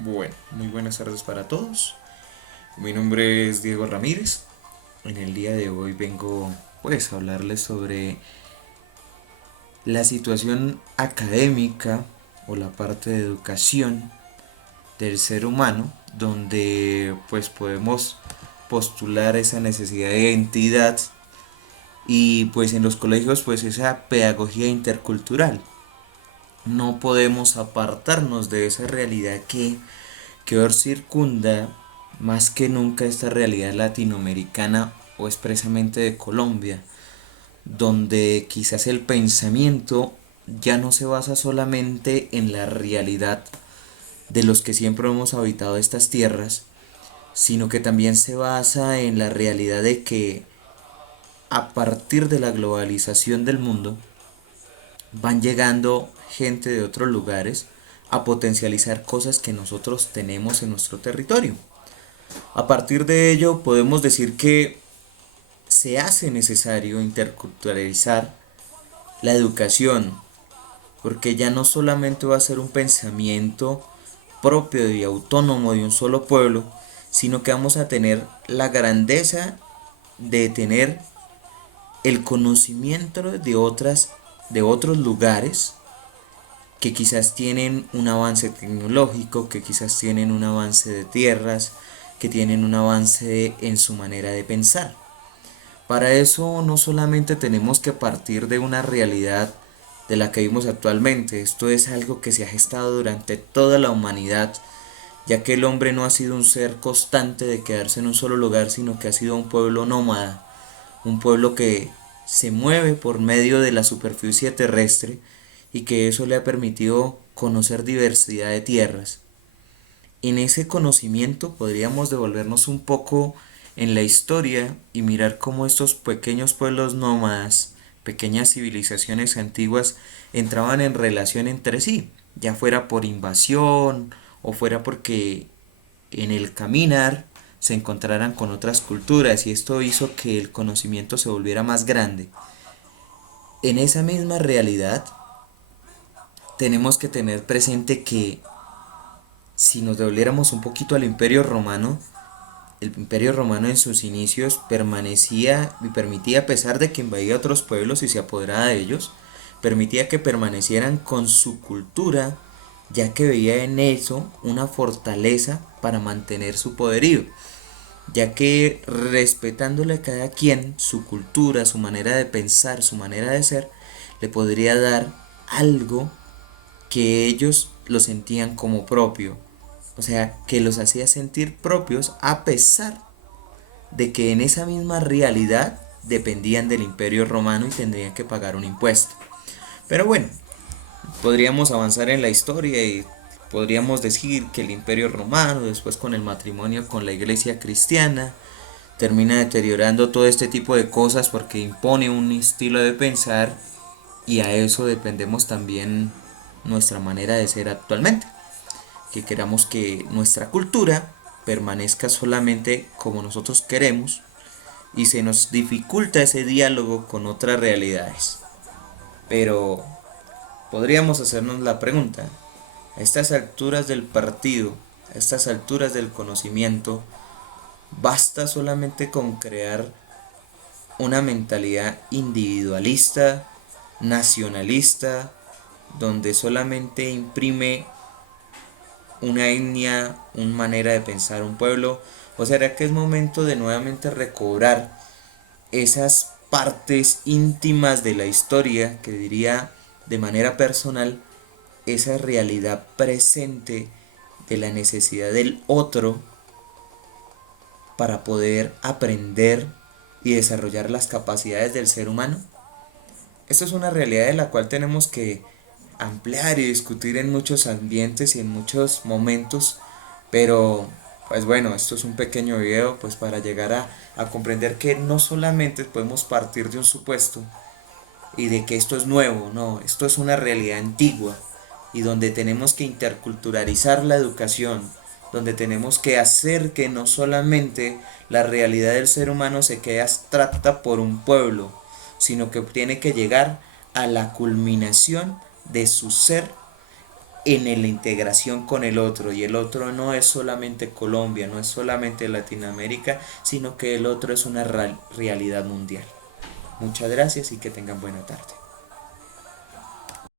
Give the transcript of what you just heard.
Bueno, muy buenas tardes para todos. Mi nombre es Diego Ramírez. En el día de hoy vengo pues a hablarles sobre la situación académica o la parte de educación del ser humano, donde pues podemos postular esa necesidad de identidad y pues en los colegios pues esa pedagogía intercultural. No podemos apartarnos de esa realidad que hoy circunda más que nunca esta realidad latinoamericana o expresamente de Colombia, donde quizás el pensamiento ya no se basa solamente en la realidad de los que siempre hemos habitado estas tierras, sino que también se basa en la realidad de que a partir de la globalización del mundo van llegando gente de otros lugares a potencializar cosas que nosotros tenemos en nuestro territorio. A partir de ello podemos decir que se hace necesario interculturalizar la educación, porque ya no solamente va a ser un pensamiento propio y autónomo de un solo pueblo, sino que vamos a tener la grandeza de tener el conocimiento de otros lugares que quizás tienen un avance tecnológico, que quizás tienen un avance de tierras, que tienen un avance en su manera de pensar. Para eso no solamente tenemos que partir de una realidad de la que vivimos actualmente, esto es algo que se ha gestado durante toda la humanidad, ya que el hombre no ha sido un ser constante de quedarse en un solo lugar, sino que ha sido un pueblo nómada, un pueblo que se mueve por medio de la superficie terrestre y que eso le ha permitido conocer diversidad de tierras. En ese conocimiento podríamos devolvernos un poco en la historia y mirar cómo estos pequeños pueblos nómadas, pequeñas civilizaciones antiguas, entraban en relación entre sí, ya fuera por invasión o fuera porque en el caminar se encontraran con otras culturas y esto hizo que el conocimiento se volviera más grande. En esa misma realidad tenemos que tener presente que si nos devolviéramos un poquito al Imperio Romano, el Imperio Romano en sus inicios permanecía y permitía, a pesar de que invadía otros pueblos y se apoderaba de ellos, permitía que permanecieran con su cultura, ya que veía en eso una fortaleza para mantener su poderío, ya que respetándole a cada quien su cultura, su manera de pensar, su manera de ser, le podría dar algo que ellos lo sentían como propio, o sea, que los hacía sentir propios a pesar de que en esa misma realidad dependían del Imperio Romano y tendrían que pagar un impuesto. Pero bueno, podríamos avanzar en la historia y podríamos decir que el Imperio Romano, después con el matrimonio con la Iglesia cristiana, termina deteriorando todo este tipo de cosas porque impone un estilo de pensar y a eso dependemos también nuestra manera de ser actualmente. Que queramos que nuestra cultura permanezca solamente como nosotros queremos y se nos dificulta ese diálogo con otras realidades. Pero podríamos hacernos la pregunta, a estas alturas del partido, a estas alturas del conocimiento, ¿basta solamente con crear una mentalidad individualista, nacionalista, donde solamente imprime una etnia, una manera de pensar un pueblo? ¿O será que es momento de nuevamente recobrar esas partes íntimas de la historia, que diría de manera personal, esa realidad presente de la necesidad del otro para poder aprender y desarrollar las capacidades del ser humano? Esto es una realidad de la cual tenemos que ampliar y discutir en muchos ambientes y en muchos momentos, pero pues bueno, esto es un pequeño video pues para llegar a comprender que no solamente podemos partir de un supuesto y de que esto es nuevo, no, esto es una realidad antigua y donde tenemos que interculturalizar la educación, donde tenemos que hacer que no solamente la realidad del ser humano se quede abstracta por un pueblo, sino que tiene que llegar a la culminación de su ser en la integración con el otro, y el otro no es solamente Colombia, no es solamente Latinoamérica, sino que el otro es una realidad mundial. Muchas gracias y que tengan buena tarde.